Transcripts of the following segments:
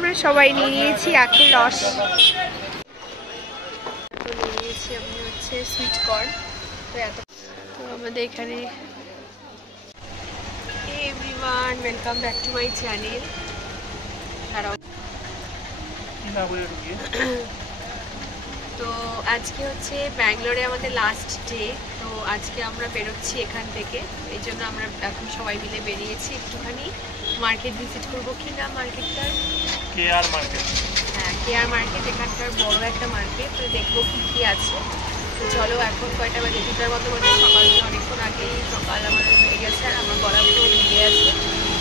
আমরা সবাই নিয়ে নিয়েছি আখের রস, তো নিয়ে নিয়েছি আমি হচ্ছে সুইট কর্ন। তো আমাদের এখানে everyone welcome back to my channel. তো আজকে হচ্ছে ব্যাঙ্গালোরে আমাদের লাস্ট ডে, তো আজকে আমরা বেরোচ্ছি এখান থেকে, এই জন্য আমরা এখন সবাই মিলে বেরিয়েছি একটুখানি মার্কেট ভিজিট করবো। কি নাম মার্কেটটার? KR market. হ্যাঁ, কেআর মার্কেট, এখানকার বড় একটা মার্কেট, তো দেখবো কি কি আছে। তো চলো, এখন কয়টা বাজে? 2টার মতো বাজে। সকাল অনেকক্ষণ আগেই সকাল আমাদের হয়ে গেছে, আর আমার গলা পুরো ভিজে আছে,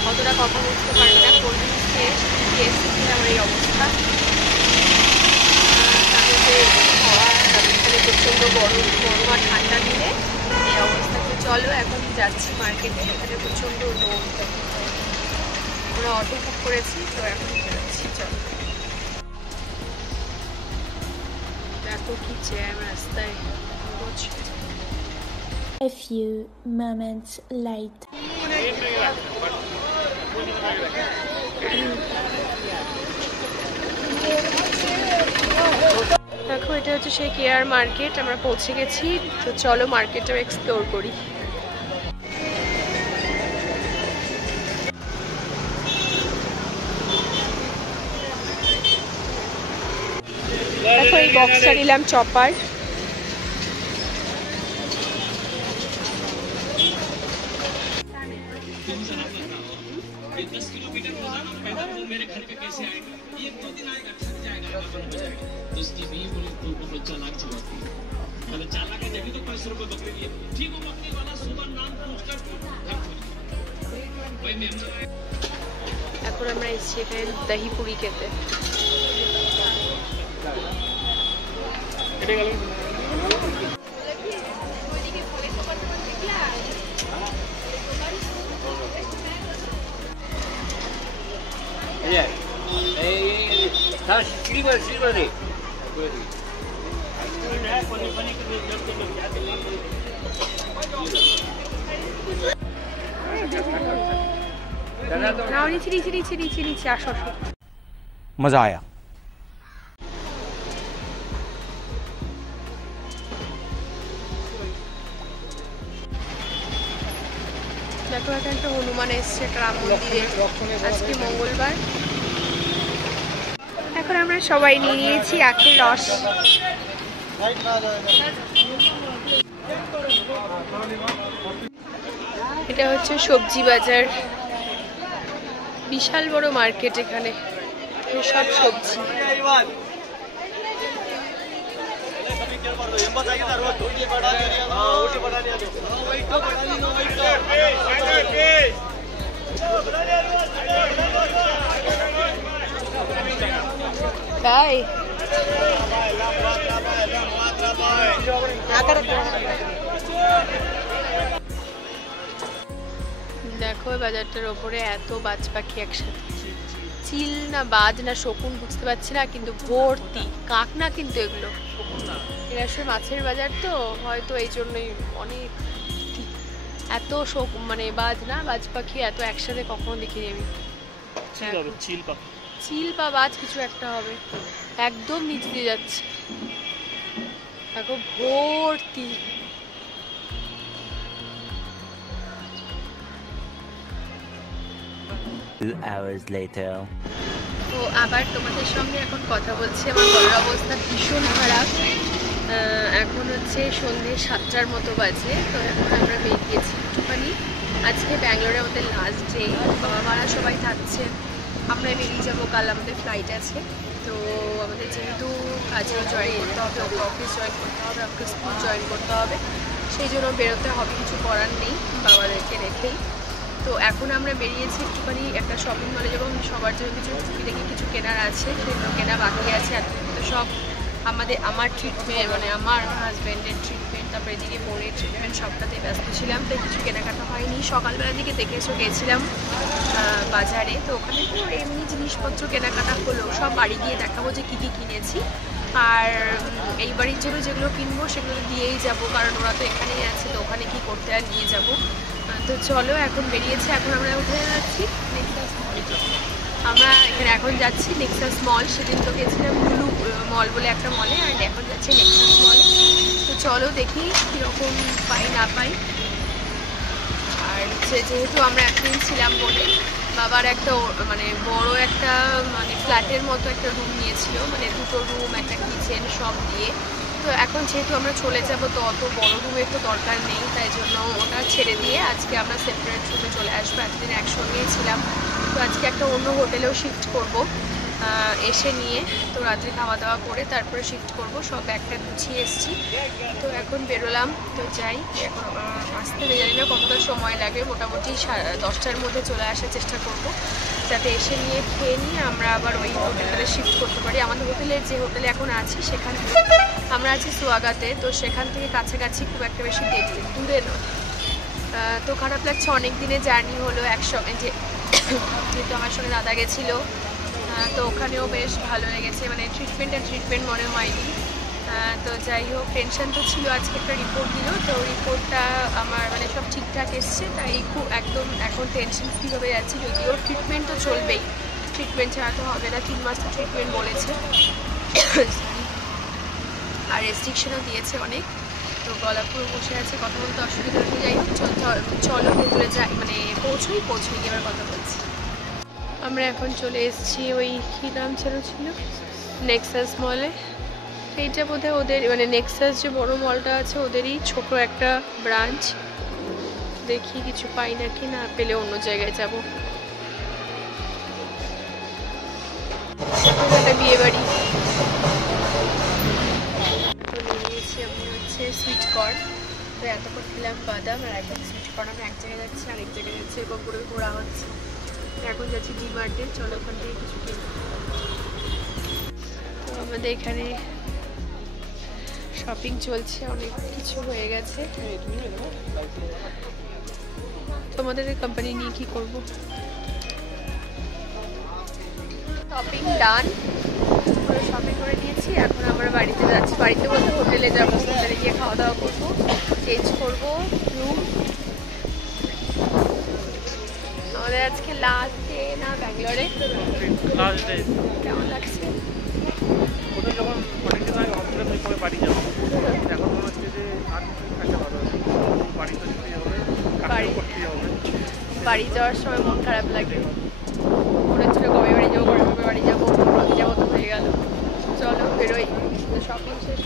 অতটা কথা বলতে পারি না। কোল্ড ড্রিঙ্কস খেয়ে এসেছি, আমার এই অবস্থা। প্রচণ্ড গরম আর ঠান্ডা দিলে এই অবস্থা। তো চলো এখন যাচ্ছি মার্কেটে, এখানে প্রচণ্ড রোদ, আমরা অটো বুক করেছি, তো এখন যাচ্ছি। চলো, দেখো কি জ্যাম রাস্তায়। A few moments later. দেখো, এটা হচ্ছে সেই কেআর মার্কেট, আমরা পৌঁছে গেছি। তো চলো মার্কেটটা এক্সপ্লোর করি। দেখো, এই বক্সটা নিলাম চপার। এখন আমরা এসেছি এখানে দহি পুরি খেতে। मजा आया। দেখো, এখানে একটা হনুমান এসছে রাম মন্দিরে, আজকে মঙ্গলবার। এখন আমরা সবাই নিয়ে নিয়েছি আখের রস। এটা হচ্ছে সবজি বাজার, বিশাল বড় মার্কেট, এখানে সব সবজি। তাই দেখো, বাজারটার ওপরে এত বাজ পাখি একসাথে, চিল না বাজ না শকুন বুঝতে পারছি না, কিন্তু ভর্তি কাক না, কিন্তু এগুলো এরা আসলে মাছের বাজার, তো হয়তো এই জন্যই অনেক এত মানে বাজ না বাজ পাখি এত একসাথে কখনো দেখিনি আমি। চিল বা বাজ কিছু একটা হবে, একদম নিচ দিয়ে যাচ্ছে। দেখো ভর্তি। তো আবার তোমাদের সঙ্গে এখন কথা বলছি, আমার গলার অবস্থা ভীষণ খারাপ। এখন হচ্ছে সন্ধ্যে 7টার মতো বাজে। তো এখন আমরা বেরিয়েছি একটুখানি, আজকে ব্যাঙ্গালোরে আমাদের লাস্ট ডে, বাবা মারা সবাই থাকছে, আমরা বেরিয়ে যাবো। কাল আমাদের ফ্লাইট আছে, তো আমাদের যেহেতু কাজে জয়েন করতে হবে, ওকে অফিস জয়েন করতে হবে, ওকে স্কুল জয়েন করতে হবে, সেই জন্য বেরোতে হবে, কিছু করার নেই বাবাদেরকে রেখেই। তো এখন আমরা বেরিয়েছি একটুখানি একটা শপিং মলে যাবো, সবার জন্য কিছু টুকিটাকি কিছু কেনার আছে, সেগুলো কেনা বাকি আছে। তো সব আমার ট্রিটমেন্ট, মানে আমার হাজব্যান্ডের ট্রিটমেন্ট, তারপরে এদিকে বোনের ট্রিটমেন্ট, সবটাতে ব্যস্ত ছিলাম, তাই কিছু কেনাকাটা হয়নি। সকালবেলার দিকে দেখেছো গেছিলাম বাজারে, তো ওখানে তো এমনি জিনিসপত্র কেনাকাটা হলো, সব বাড়ি গিয়ে দেখাবো যে কী কী কিনেছি। আর এই বাড়ির জন্য যেগুলো কিনবো সেগুলো দিয়েই যাব, কারণ ওরা তো এখানেই আছে, তো ওখানে কি করতে আর নিয়ে যাব। তো চলো এখন বেরিয়েছে, এখন আমরা উঠে যাচ্ছি। আমরা এখানে এখন যাচ্ছি নেক্সাস মল। সেদিন তো গেছিলাম ব্লু মল বলে একটা মলে, আর এখন যাচ্ছি নেক্সাস মলে। তো চলো দেখি কীরকম পাই না পাই। আর যেহেতু আমরা একদিন ছিলাম বলে বাবার একটা মানে বড় একটা মানে ফ্ল্যাটের মতো একটা রুম নিয়েছিল, মানে দুটো রুম একটা কিচেন সব দিয়ে। তো এখন যেহেতু আমরা চলে যাব তো অত বড় রুমের তো দরকার নেই, তাই জন্য ওটা ছেড়ে দিয়ে আজকে আমরা সেপারেট রুমে চলে আসবো। এতদিন একসঙ্গেই ছিলাম, তো আজকে একটা অন্য হোটেলেও শিফট করব এসে নিয়ে। তো রাত্রে খাওয়া দাওয়া করে তারপরে শিফট করব। সব একটা গুছিয়ে এসেছি, তো এখন বেরোলাম। তো যাই, এখন আসতে জানি না কতটা সময় লাগে, মোটামুটি 10টার মধ্যে চলে আসার চেষ্টা করব, যাতে এসে নিয়ে খেয়ে নিয়ে আমরা আবার ওই হোটেলটাতে শিফট করতে পারি। আমাদের হোটেলের যে হোটেলে এখন আছি সেখান থেকে আমরা আছি সোয়াগাতে, তো সেখান থেকে কাছাকাছি, খুব একটা বেশি দূরে নয়। তো খারাপ লাগছে, অনেক দিনের জার্নি হলো একসঙ্গে, যেহেতু আমার সঙ্গে দাদা গেছিলো। তো ওখানেও বেশ ভালো লেগেছে, মানে ট্রিটমেন্ট মনে হয়নি। তো যাই হোক, টেনশন তো ছিল। আজকে একটা রিপোর্ট দিল, তো রিপোর্টটা আমার মানে সব ঠিকঠাক এসছে, তাই খুব একদম এখন টেনশন কীভাবে যাচ্ছে। যদিও ট্রিটমেন্ট তো চলবেই, ট্রিটমেন্ট ছাড়া তো হবে না, 3 মাস তো ট্রিটমেন্ট বলেছে। আর রেস্ট্রিকশনও দিয়েছে অনেক। তো গলা পুরো বসে আছে, কথা বলতে অসুবিধা হয়ে যাই। চলো ভেতরে যাই, মানে পৌঁছই গিয়ে এবার কথা বলছি। আমরা এখন চলে এসেছি ওই কী নাম ছিল নেক্সাস মলে। এইটা বোধহয় ওদের, মানে নেক্সাস যে বড় মলটা আছে ওদেরই ছোট একটা ব্রাঞ্চ। দেখি কিছু পাই নাকি, না পেলে অন্য জায়গায় যাব। একটা বিয়ে বাড়ি নিয়েছি আমি, হচ্ছে সুইট কর্ন। তো এতক্ষণ খেলাম বাদাম, আর এখন সুইট কর্ন। আমি এক জায়গায় যাচ্ছি আরেক জায়গায় যাচ্ছি, এরকম করে ঘোরা হচ্ছে। এখন যাচ্ছি ডিমার্টে, চলো ওখান থেকে কিছু কিনি। তো আমাদের এখানে শপিং চলছে, অনেক কিছু হয়ে গেছে। তোমাদের কোম্পানি নিয়ে কি করব। শপিং ডান, পুরো শপিং করে নিয়েছি। এখন আমরা বাড়িতে যাচ্ছি, বাড়িতে বলতে হোটেলে যাবো। হোটেলে গিয়ে খাওয়া দাওয়া করবো, চেঞ্জ করবো রুম। আমাদের আজকে লাস্ট ডে না ব্যাঙ্গালোরে, কেমন লাগছে? বাড়ি যাওয়ার সময় মন খারাপ লাগে, মনে হচ্ছিল কবে বাড়ি যাবো, কবে বাড়ি যাবো, তো হয়ে গেল। চলো বেরোই, শপিং শেষ।